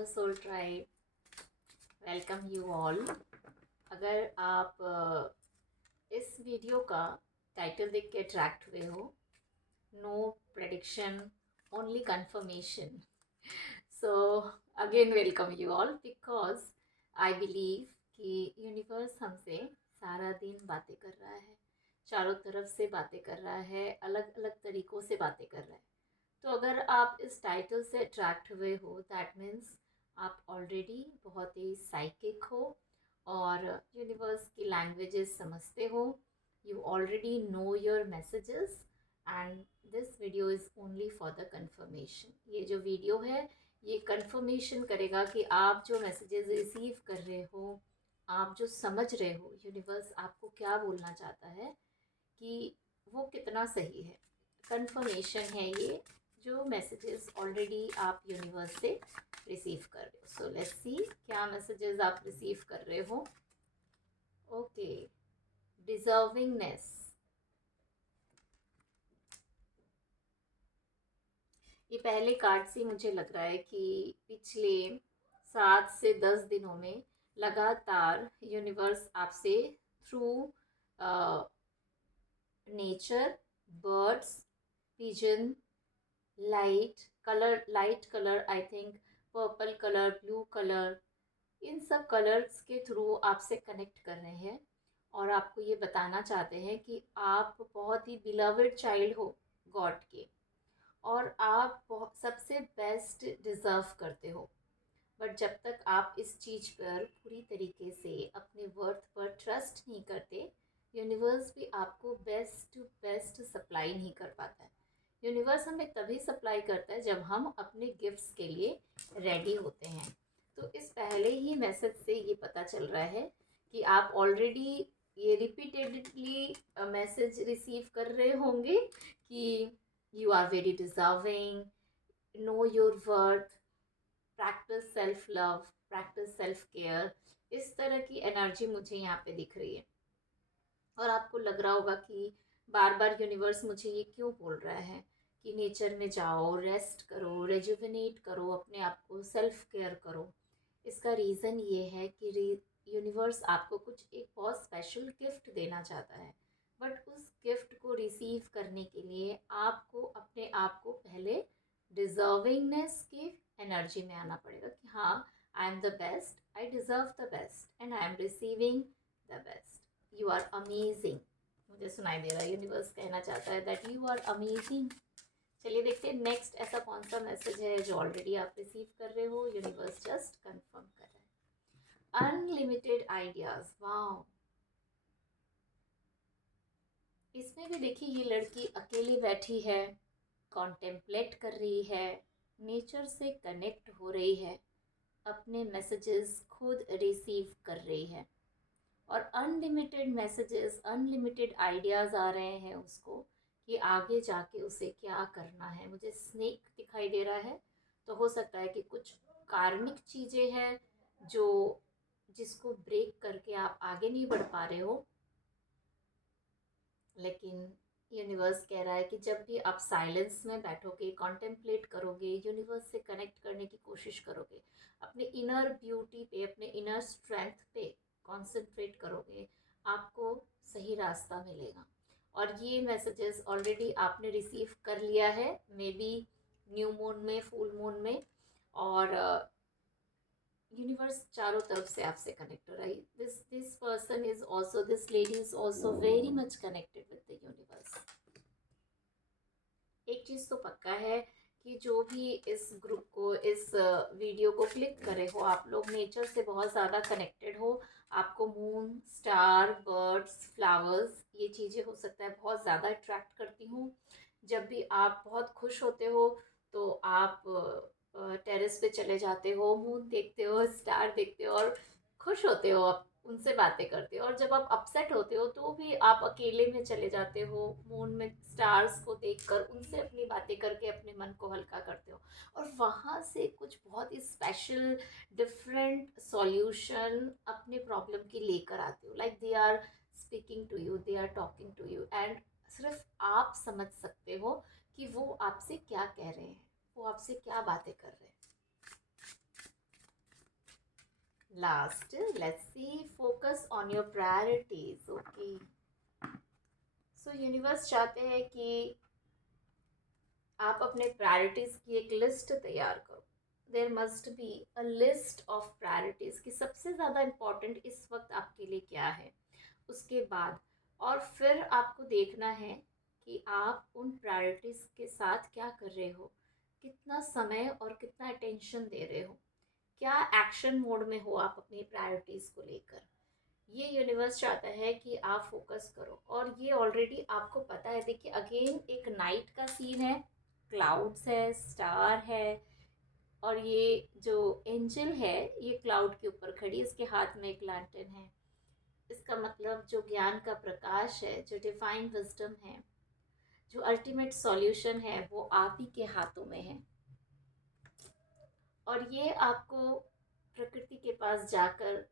Hello soul tribe, welcome you all. अगर आप इस वीडियो का टाइटल देख के अट्रैक्ट हुए हो, no prediction only confirmation, so again welcome you all because I believe कि यूनिवर्स हमसे सारा दिन बातें कर रहा है, चारों तरफ से बातें कर रहा है, अलग अलग तरीक़ों से बातें कर रहा है। तो अगर आप इस टाइटल से अट्रैक्ट हुए हो, दैट मीन्स आप ऑलरेडी बहुत ही साइकिक हो और यूनिवर्स की लैंग्वेजेस समझते हो। You already know your messages and this video is only for the confirmation. ये जो वीडियो है ये कंफर्मेशन करेगा कि आप जो मैसेजेस रिसीव कर रहे हो, आप जो समझ रहे हो, यूनिवर्स आपको क्या बोलना चाहता है कि वो कितना सही है। कंफर्मेशन है ये जो मैसेजेस ऑलरेडी आप यूनिवर्स से रिसीव कर रहे हो। सो लेट्स सी क्या मैसेजेस आप रिसीव कर रहे हो। ओके, डिजर्विंगनेस। ये पहले कार्ड से मुझे लग रहा है कि पिछले 7 से 10 दिनों में लगातार यूनिवर्स आपसे through nature, birds, pigeon, light colour, I think purple colour, blue colour, इन सब कलर्स के थ्रू आपसे कनेक्ट कर रहे हैं और आपको ये बताना चाहते हैं कि आप बहुत ही बिलवड चाइल्ड हो गॉड के और आप सबसे बेस्ट डिज़र्व करते हो। बट जब तक आप इस चीज़ पर पूरी तरीके से अपने वर्थ पर ट्रस्ट नहीं करते, यूनिवर्स भी आपको बेस्ट टू बेस्ट सप्लाई नहीं कर पाता है। यूनिवर्स हमें तभी सप्लाई करता है जब हम अपने गिफ्ट्स के लिए रेडी होते हैं। तो इस पहले ही मैसेज से ये पता चल रहा है कि आप ऑलरेडी ये रिपीटेडली मैसेज रिसीव कर रहे होंगे कि you are very deserving, know your worth, practise self love, practise self care. इस तरह की एनर्जी मुझे यहाँ पे दिख रही है और आपको लग रहा होगा कि बार बार यूनिवर्स मुझे ये क्यों बोल रहा है कि नेचर में जाओ, रेस्ट करो, रेजुविनेट करो, अपने आप को सेल्फ केयर करो। इसका रीज़न ये है कि यूनिवर्स आपको कुछ एक बहुत स्पेशल गिफ्ट देना चाहता है, बट उस गिफ्ट को रिसीव करने के लिए आपको अपने आप को पहले डिजर्विंगनेस की एनर्जी में आना पड़ेगा कि हाँ, I am the best, I deserve the best and I am receiving the best. You are amazing. मुझे सुनाई दे रहा है यूनिवर्स कहना चाहता है दैट यू आर अमेजिंग। चलिए देखते हैं नेक्स्ट ऐसा कौन सा मैसेज है जो ऑलरेडी आप रिसीव कर रहे हो। यूनिवर्स जस्ट कंफर्म कर रहा है। Unlimited ideas, wow. इसमें भी देखिए ये लड़की अकेली बैठी है, कॉन्टेम्पलेट कर रही है, नेचर से कनेक्ट हो रही है, अपने मैसेजेस खुद रिसीव कर रही है और अनलिमिटेड मैसेजेस, अनलिमिटेड आइडियाज़ आ रहे हैं उसको कि आगे जाके उसे क्या करना है। मुझे स्नेक दिखाई दे रहा है, तो हो सकता है कि कुछ कार्मिक चीज़ें हैं जो जिसको ब्रेक करके आप आगे नहीं बढ़ पा रहे हो। लेकिन यूनिवर्स कह रहा है कि जब भी आप साइलेंस में बैठोगे, कॉन्टेम्पलेट करोगे, यूनिवर्स से कनेक्ट करने की कोशिश करोगे, अपने इनर ब्यूटी पे, अपने इनर स्ट्रेंथ पे कॉन्सेंट्रेट करोगे, आपको सही रास्ता मिलेगा। और ये मैसेजेस ऑलरेडी आपने रिसीव कर लिया है, मे बी न्यू मून में, फुल मून में, और यूनिवर्स चारों तरफ से आपसे कनेक्ट हो रहा है। This person is also, this lady is also very much connected with the universe. एक चीज़ तो पक्का है कि जो भी इस ग्रुप को, इस वीडियो को क्लिक करे हो, आप लोग नेचर से बहुत ज़्यादा कनेक्टेड हो। आपको मून, स्टार, बर्ड्स, फ्लावर्स, ये चीज़ें हो सकता है बहुत ज़्यादा अट्रैक्ट करती हूँ। जब भी आप बहुत खुश होते हो तो आप टेरेस पे चले जाते हो, मून देखते हो, स्टार देखते हो और खुश होते हो, आप उनसे बातें करते हो। और जब आप अपसेट होते हो तो भी आप अकेले में चले जाते हो, मून में स्टार्स को देखकर उनसे अपनी बातें करके अपने मन को हल्का करते हो और वहाँ से कुछ बहुत ही स्पेशल डिफरेंट सॉल्यूशन अपने प्रॉब्लम की लेकर आते हो। Like they are speaking to you, they are talking to you and सिर्फ आप समझ सकते हो कि वो आपसे क्या कह रहे हैं, वो आपसे क्या बातें कर रहे हैं। Last, let's see, focus on your priorities. Okay. So universe चाहते हैं कि आप अपने प्रायोरिटीज की एक लिस्ट तैयार करो. There must be a list of priorities कि सबसे ज़्यादा इम्पोर्टेंट इस वक्त आपके लिए क्या है. उसके बाद और फिर आपको देखना है कि आप उन प्रायोरिटीज के साथ क्या कर रहे हो, कितना समय और कितना अटेंशन दे रहे हो, क्या एक्शन मोड में हो आप अपनी प्रायोरिटीज़ को लेकर. ये यूनिवर्स चाहता है कि आप फोकस करो और ये ऑलरेडी आपको पता है. देखिए अगेन एक नाइट का सीन है, क्लाउड्स है, स्टार है और ये जो एंजल है ये क्लाउड के ऊपर खड़ी है, इसके हाथ में एक लैंटर्न है. इसका मतलब जो ज्ञान का प्रकाश है, जो डिवाइन विजडम है, जो अल्टीमेट सॉल्यूशन है वो आप ही के हाथों में है. और ये आपको प्रकृति के पास जाकर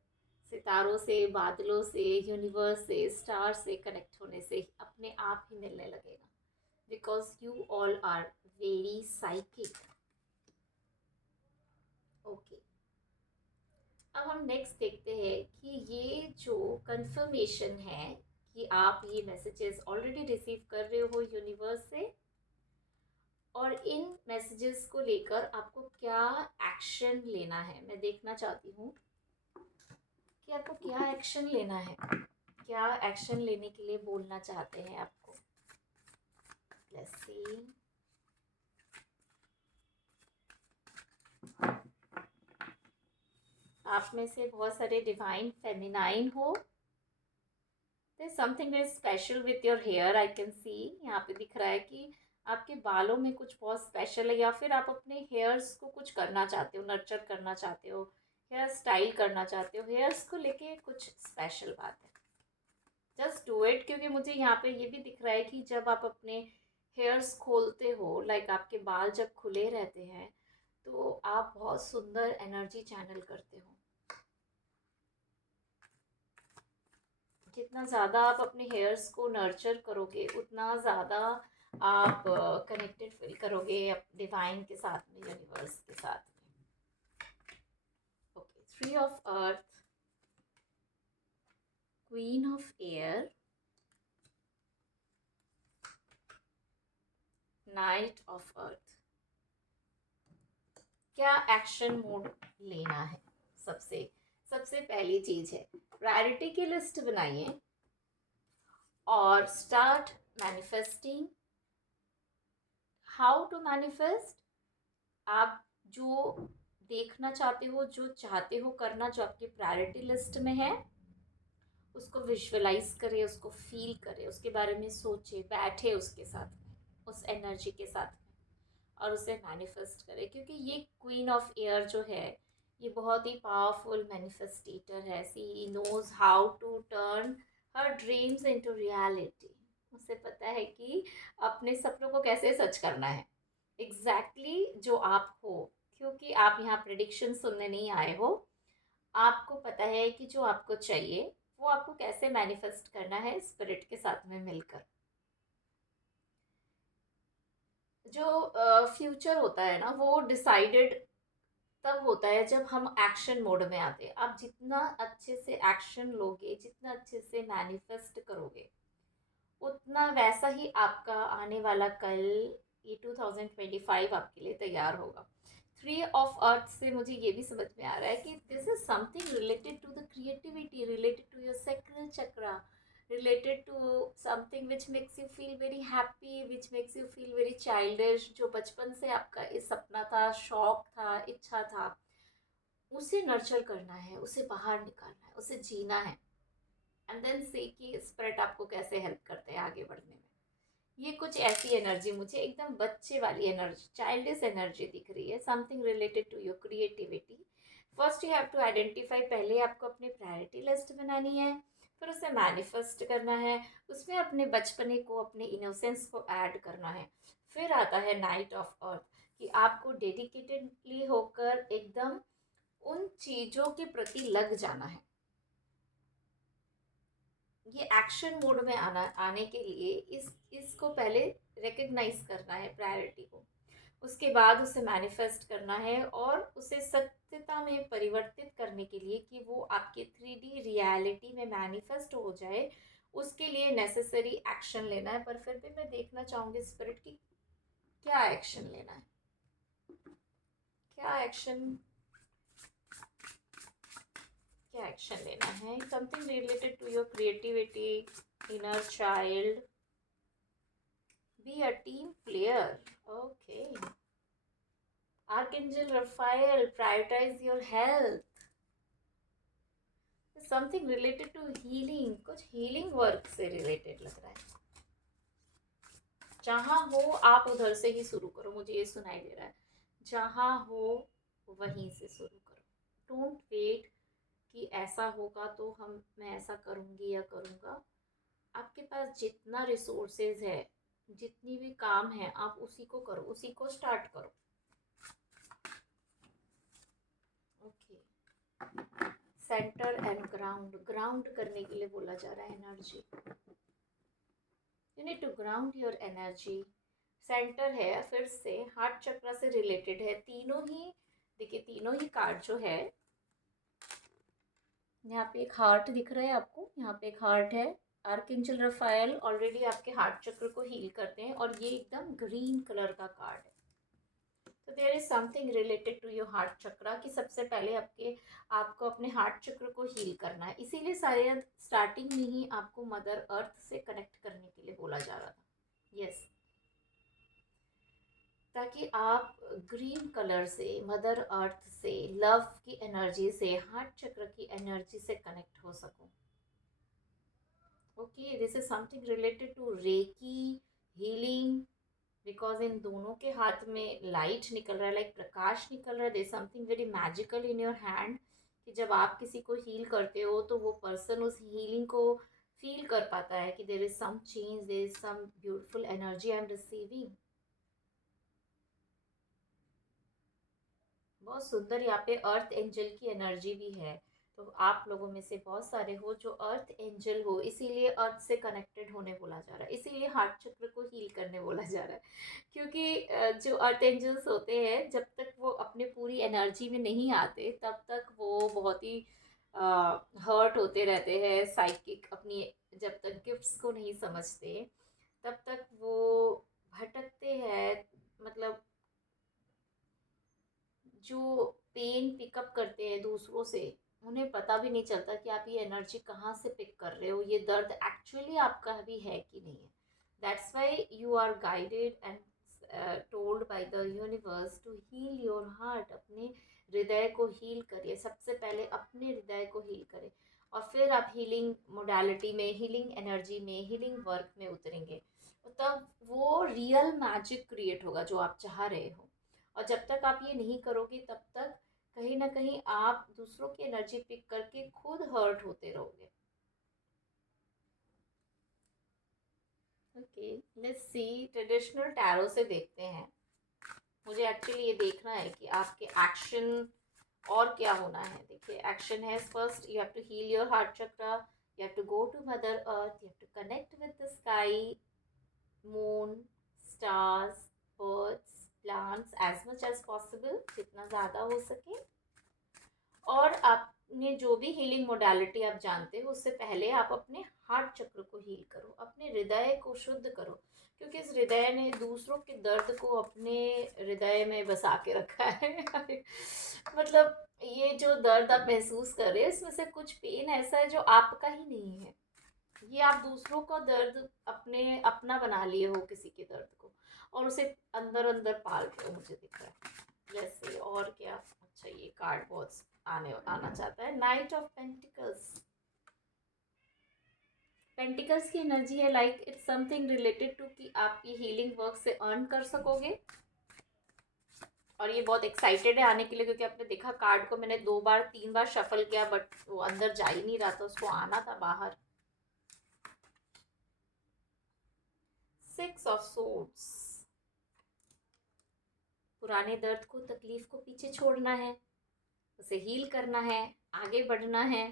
सितारों से, बादलों से, यूनिवर्स से, स्टार से कनेक्ट होने से अपने आप ही मिलने लगेगा. Because you all are very psychic. Okay, अब हम नेक्स्ट देखते हैं कि ये जो कंफर्मेशन है कि आप ये मैसेजेस ऑलरेडी रिसीव कर रहे हो यूनिवर्स से और इन मैसेजेस को लेकर आपको क्या एक्शन लेना है. मैं देखना चाहती हूँ कि आपको क्या एक्शन लेना है, क्या एक्शन लेने के लिए बोलना चाहते हैं आपको. Let's see. आप में से बहुत सारे डिवाइन फेमिनाइन हो. There something very special with your hair. I can see, यहाँ पे दिख रहा है कि आपके बालों में कुछ बहुत स्पेशल है या फिर आप अपने हेयर्स को कुछ करना चाहते हो, नर्चर करना चाहते हो, हेयर स्टाइल करना चाहते हो. हेयर्स को लेके कुछ स्पेशल बात है. Just do it. क्योंकि मुझे यहाँ पे ये भी दिख रहा है कि जब आप अपने हेयर्स खोलते हो, लाइक आपके बाल जब खुले रहते हैं तो आप बहुत सुंदर एनर्जी चैनल करते हो. जितना ज़्यादा आप अपने हेयर्स को नर्चर करोगे उतना ज़्यादा आप कनेक्टेड फील करोगे डिवाइन के साथ में, यूनिवर्स के साथ में. Okay, 3 of earth, queen of air, night of earth. क्या एक्शन मोड लेना है. सबसे सबसे पहली चीज है प्रायोरिटी की लिस्ट बनाइए और start manifesting. How to manifest. आप जो देखना चाहते हो, जो चाहते हो करना, जो आपकी प्रायोरिटी लिस्ट में है उसको विजुअलाइज करें, उसको फील करें, उसके बारे में सोचे, बैठे उसके साथ में, उस एनर्जी के साथ में और उसे मैनिफेस्ट करें. क्योंकि ये क्वीन ऑफ एयर जो है ये बहुत ही पावरफुल मैनिफेस्टेटर है. She knows how to turn her dreams into reality. उसे पता है कि अपने सपनों को कैसे सच करना है. एग्जैक्टली जो आप हो, क्योंकि आप यहाँ प्रेडिक्शन सुनने नहीं आए हो. आपको पता है कि जो आपको चाहिए वो आपको कैसे मैनिफेस्ट करना है स्पिरिट के साथ में मिलकर. जो फ्यूचर होता है ना वो डिसाइडेड तब होता है जब हम एक्शन मोड में आते हैं. आप जितना अच्छे से एक्शन लोगे, जितना अच्छे से मैनिफेस्ट करोगे, उतना वैसा ही आपका आने वाला कल, ये 2025 आपके लिए तैयार होगा. 3 ऑफ अर्थ से मुझे ये भी समझ में आ रहा है कि this is something related to the creativity, related to your sacral chakra, related to something which makes you feel very happy, which makes you feel very childish. जो बचपन से आपका इस सपना था, शौक था, इच्छा था, उसे नर्चर करना है, उसे बाहर निकालना है, उसे जीना है. एंड देन सी कि स्पिरिट आपको कैसे हेल्प करते हैं आगे बढ़ने में. ये कुछ ऐसी एनर्जी, मुझे एकदम बच्चे वाली एनर्जी, चाइल्डिश एनर्जी दिख रही है. Something related to your creativity. First you have to identify. पहले आपको अपनी प्रायोरिटी लिस्ट बनानी है, फिर उसे मैनिफेस्ट करना है, उसमें अपने बचपने को, अपने इनोसेंस को ऐड करना है. फिर आता है नाइट ऑफ अर्थ कि आपको डेडिकेटेडली होकर एकदम उन चीज़ों के प्रति लग जाना है. ये एक्शन मोड में आने के लिए इसको पहले रिकग्नाइज करना है प्रायोरिटी को. उसके बाद उसे मैनिफेस्ट करना है और उसे सत्यता दिशा में परिवर्तित करने के लिए कि वो आपके 3D रियलिटी में मैनिफेस्ट हो जाए, उसके लिए नेसेसरी एक्शन लेना है। पर फिर भी मैं देखना चाहूँगी स्पिरिट की क्या एक्शन लेना है, क्या एक्शन क्या एक्शन लेना है। Something related to your creativity, inner child, be a team player. Okay, archangel Raphael, prioritise your health, something related to healing, कुछ हीलिंग वर्क से रिलेटेड लग रहा है। जहाँ हो आप उधर से ही शुरू करो, मुझे ये सुनाई दे रहा है। जहाँ हो वहीं से शुरू करो, डोंट वेट कि ऐसा होगा तो मैं ऐसा करूँगी या करूँगा। आपके पास जितना रिसोर्सेज है, जितनी भी काम है, आप उसी को करो, उसी को स्टार्ट करो। Okay, centre and ground, ground करने के लिए बोला जा रहा है energy. You need to ground your energy. Centre है, फिर से हार्ट चक्र से रिलेटेड है। तीनों ही देखिए, तीनों ही कार्ड जो है, यहाँ पे एक हार्ट दिख रहा है आपको, यहाँ पे एक हार्ट है। आर्कएंजल रफाएल ऑलरेडी आपके हार्ट चक्र को हील करते हैं, और ये एकदम ग्रीन कलर का कार्ड है। तो there is something related to your heart chakra कि सबसे पहले आपको अपने हार्ट चक्र को हील करना है। इसीलिए शायद स्टार्टिंग में ही आपको मदर अर्थ से कनेक्ट करने के लिए बोला जा रहा था। यस, ताकि आप ग्रीन कलर से, मदर अर्थ से, लव की एनर्जी से, हार्ट चक्र की एनर्जी से कनेक्ट हो सको। Okay, this is something related to reiki, healing, because इन दोनों के हाथ में लाइट निकल रहा है, लाइक प्रकाश निकल रहा है। There something very magical in your hand कि जब आप किसी को हील करते हो तो वो पर्सन उस हीलिंग को फील कर पाता है कि there is some change, there is some beautiful energy I am receiving. बहुत सुंदर, यहाँ पे अर्थ एंजल की एनर्जी भी है। तो आप लोगों में से बहुत सारे हो जो अर्थ एंजल हो, इसीलिए अर्थ से कनेक्टेड होने बोला जा रहा है, इसीलिए हार्ट चक्र को हील करने बोला जा रहा है। क्योंकि जो अर्थ एंजल्स होते हैं, जब तक वो अपने पूरी एनर्जी में नहीं आते, तब तक वो बहुत ही हर्ट होते रहते हैं, साइकिक अपनी, जब तक गिफ्ट्स को नहीं समझते तब तक वो भटकते हैं। मतलब जो पेन पिकअप करते हैं दूसरों से, उन्हें पता भी नहीं चलता कि आप ये एनर्जी कहाँ से पिक कर रहे हो, ये दर्द एक्चुअली आपका भी है कि नहीं है। That's why you are guided and told by the universe to heal your heart. अपने हृदय को हील करिए, सबसे पहले अपने हृदय को हील करें, और फिर आप हीलिंग मोडालिटी में, हीलिंग एनर्जी में, हीलिंग वर्क में उतरेंगे। तब वो रियल मैजिक क्रिएट होगा जो आप चाह रहे हो। और जब तक आप ये नहीं करोगे, तब तक कहीं ना कहीं आप दूसरों की एनर्जी पिक करके खुद हर्ट होते रहोगे। Okay, let's see, traditional tarot से देखते हैं। मुझे एक्चुअली ये देखना है कि आपके एक्शन और क्या होना है। देखिए, एक्शन है, first you have to heal your heart chakra, you have to go to mother earth, you have to connect with the sky, moon, stars, birds, plants, as much as possible, जितना ज़्यादा हो सके। और आपने जो भी हीलिंग मोडालिटी आप जानते हो, उससे पहले आप अपने हार्ट चक्र को हील करो, अपने हृदय को शुद्ध करो, क्योंकि इस हृदय ने दूसरों के दर्द को अपने हृदय में बसा के रखा है। मतलब ये जो दर्द आप महसूस कर रहे हैं, इसमें से कुछ पेन ऐसा है जो आपका ही नहीं है। ये आप दूसरों का दर्द अपने अपना बना लिए हो, किसी के दर्द को, और उसे अंदर अंदर पाल रहे हो, मुझे दिख रहा है। जैसे और क्या, अच्छा ये कार्ड बहुत आना चाहता है, नाइट ऑफ पेंटिकल्स। पेंटिकल्स की एनर्जी है, like it's something related to कि आप ये हीलिंग वर्क से अर्न कर सकोगे। और ये बहुत एक्साइटेड है आने के लिए, क्योंकि आपने देखा कार्ड को मैंने 2 बार 3 बार शफल किया, बट वो अंदर जा ही नहीं रहा था, उसको आना था बाहर। 6 ऑफ सोर्ड्स, पुराने दर्द को, तकलीफ को पीछे छोड़ना है, उसे हील करना है, आगे बढ़ना है।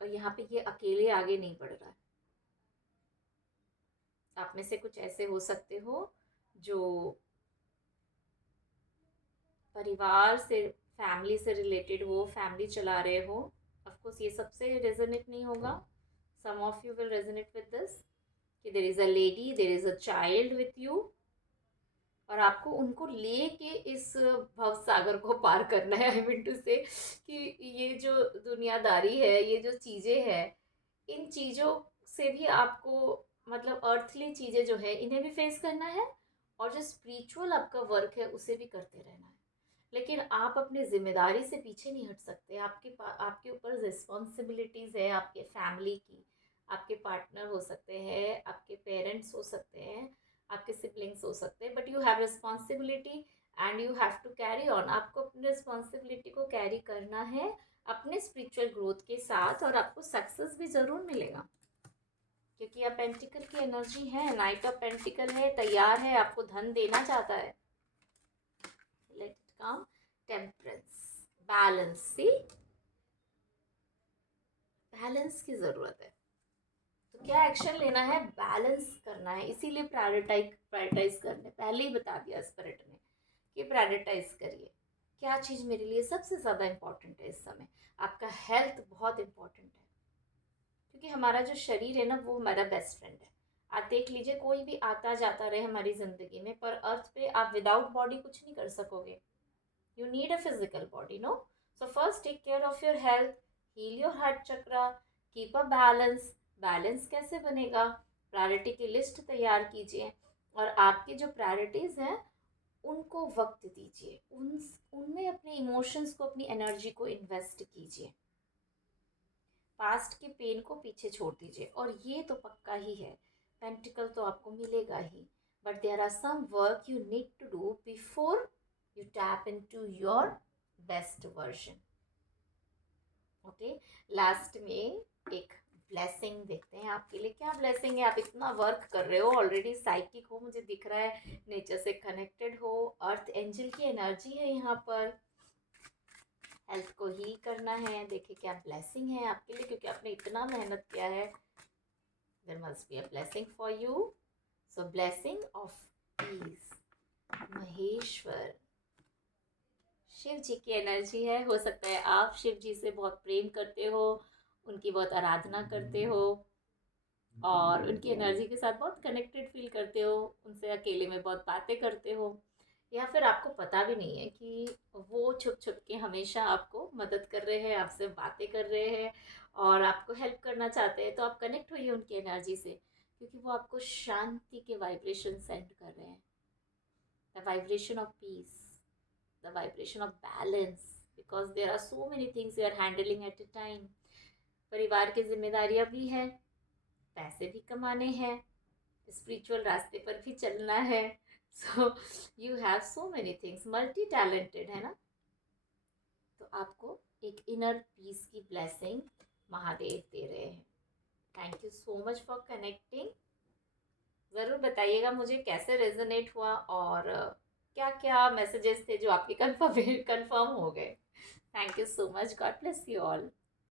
और यहाँ पे ये अकेले आगे नहीं बढ़ रहा है। आप में से कुछ ऐसे हो सकते हो जो परिवार से, फैमिली से रिलेटेड हो, फैमिली चला रहे हो, ऑफ कोर्स ये सबसे रेजोनेट नहीं होगा. Some of you will resonate with this कि there is a lady, there is a child with you, और आपको उनको लेके इस भव सागर को पार करना है. आई मीन टू से कि ये जो दुनियादारी है, ये जो चीज़ें हैं, इन चीज़ों से भी आपको, मतलब अर्थली चीज़ें जो है इन्हें भी फेस करना है, और जो स्पिरिचुअल आपका वर्क है उसे भी करते रहना है. लेकिन आप अपनी जिम्मेदारी से पीछे नहीं हट सकते. आपके ऊपर रिस्पॉन्सिबिलिटीज़ है, आपके फैमिली की, आपके पार्टनर हो सकते हैं, आपके पेरेंट्स हो सकते हैं, आपके सिबलिंग्स हो सकते हैं, but you have responsibility and you have to carry on. आपको अपनी रिस्पॉन्सिबिलिटी को कैरी करना है अपने स्पिरिचुअल ग्रोथ के साथ, और आपको सक्सेस भी ज़रूर मिलेगा, क्योंकि आप पेंटिकल की एनर्जी है, नाइट ऑफ पेंटिकल है, तैयार है, आपको धन देना चाहता है. Let it come. Temperance, balance. See, balance की ज़रूरत है. तो क्या एक्शन लेना है? बैलेंस करना है. इसीलिए प्रायोरिटाइज करने पहले ही बता दिया स्पिरिट ने कि प्रायोरिटाइज करिए. क्या चीज़ मेरे लिए सबसे ज़्यादा इम्पोर्टेंट है इस समय? आपका हेल्थ बहुत इम्पोर्टेंट है, क्योंकि हमारा जो शरीर है ना, वो हमारा बेस्ट फ्रेंड है. आप देख लीजिए, कोई भी आता जाता रहे हमारी ज़िंदगी में, पर अर्थ पे आप विदाउट बॉडी कुछ नहीं कर सकोगे. You need a physical body, no? So first take care of your health, heal your heart chakra, keep a balance. Balance कैसे बनेगा? प्रायोरिटी की लिस्ट तैयार कीजिए, और आपकी जो प्रायोरिटीज़ हैं उनको वक्त दीजिए, उनमें अपने इमोशंस को, अपनी एनर्जी को इन्वेस्ट कीजिए. पास्ट के पेन को पीछे छोड़ दीजिए. और ये तो पक्का ही है, पेंटिकल तो आपको मिलेगा ही, but there are some work you need to do before you tap into your best version. Okay, last में एक ब्लेसिंग देखते हैं आपके लिए. क्या ब्लेसिंग है? आप इतना वर्क कर रहे हो ऑलरेडी, साइकिक हो, मुझे दिख रहा है, नेचर से कनेक्टेड हो, अर्थ एंजल की एनर्जी है यहाँ पर, हेल्थ को हील करना है. देखिए क्या ब्लेसिंग है आपके लिए, क्योंकि आपने इतना मेहनत किया है. There must be a blessing for you. So blessing of peace. Maheshwar, Shiv ji की एनर्जी है. हो सकता है आप शिव जी से बहुत प्रेम करते हो, उनकी बहुत आराधना करते हो, और उनकी एनर्जी के साथ बहुत कनेक्टेड फील करते हो, उनसे अकेले में बहुत बातें करते हो, या फिर आपको पता भी नहीं है कि वो छुप छुप के हमेशा आपको मदद कर रहे हैं, आपसे बातें कर रहे हैं, और आपको हेल्प करना चाहते हैं. तो आप कनेक्ट होइए उनकी एनर्जी से, क्योंकि वो आपको शांति के वाइब्रेशन सेंड कर रहे हैं. The vibration of peace, the vibration of balance, because there are so many things you are handling at a time. परिवार की जिम्मेदारियां भी हैं, पैसे भी कमाने हैं, स्पिरिचुअल रास्ते पर भी चलना है. So you have so many things, multi talented है ना. तो आपको एक इनर पीस की ब्लेसिंग महादेव दे रहे हैं. Thank you so much for connecting. ज़रूर बताइएगा मुझे कैसे रेजोनेट हुआ, और क्या क्या मैसेजेस थे जो आपके कंफर्म हो गए. Thank you so much. God bless you all.